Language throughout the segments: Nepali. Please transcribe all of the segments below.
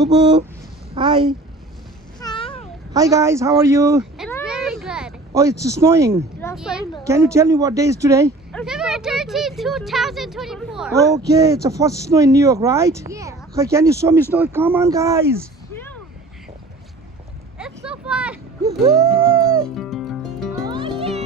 Boo Boo. Hi. Hi guys, how are you? It's very good. Oh, it's snowing. Yeah. Can you tell me what day is today? February 13, 2024. Okay, it's the first snow in New York, right? Yeah. Okay, can you show me snow? Come on, guys. It's so fun. Woohoo! Oh yeah.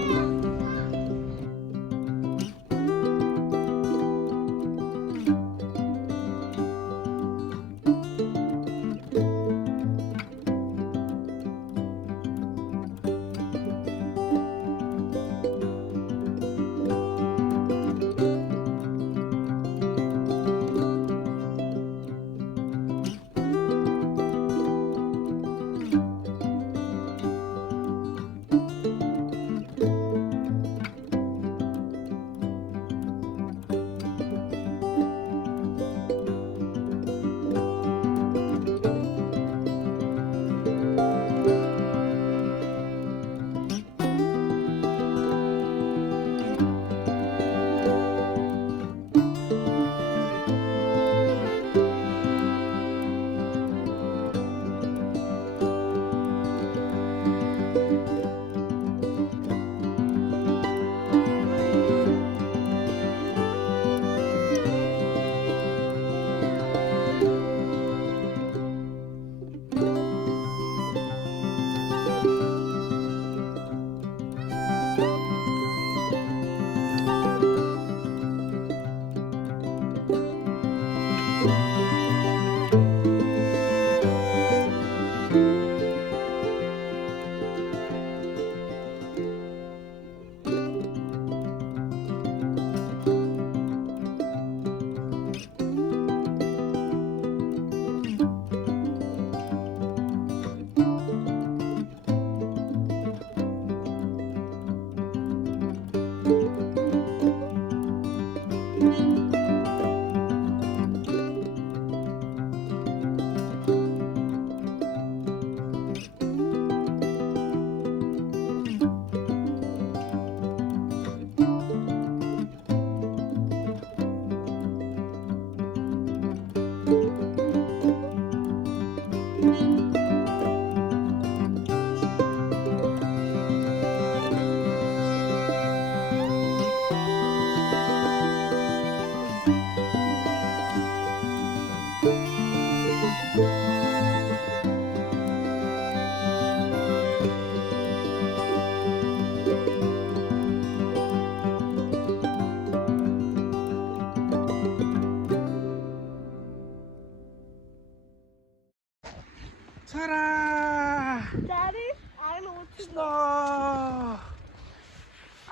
Ta-da! Daddy, I know what to Snow!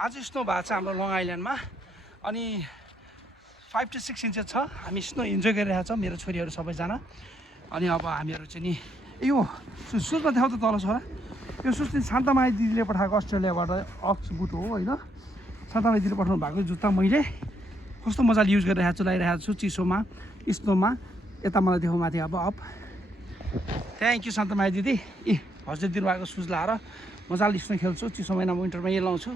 आज स्नो भएको छ हाम्रो लङ आइल्यान्डमा अनि 5 to 6 इन्चेस छ। हामी स्नो इन्जोय गरिरहेको छौँ मेरो छोरीहरू सबैजना। अनि अब हामीहरू चाहिँ नि यो सुजमा देखाउ त तल छोरा। यो सुज चाहिँ शान्तमाया दिदीले पठाएको अस्ट्रेलियाबाट अक्स बुट हो होइन। शान्तमाया दिदीले पठाउनु भएको जुत्ता मैले कस्तो मजाले युज गरिरहेको छु, लगाइरहेको छु चिसोमा स्नोमा। यता मलाई देखाउ माथि अब अप। थ्याङ्क यू शान्तमाया दिदी। हजुर दिनुभएको सुज लाएर मजाले स्नो खेल्छु। चिसो महिनामा विन्टरमा यही लाउँछु।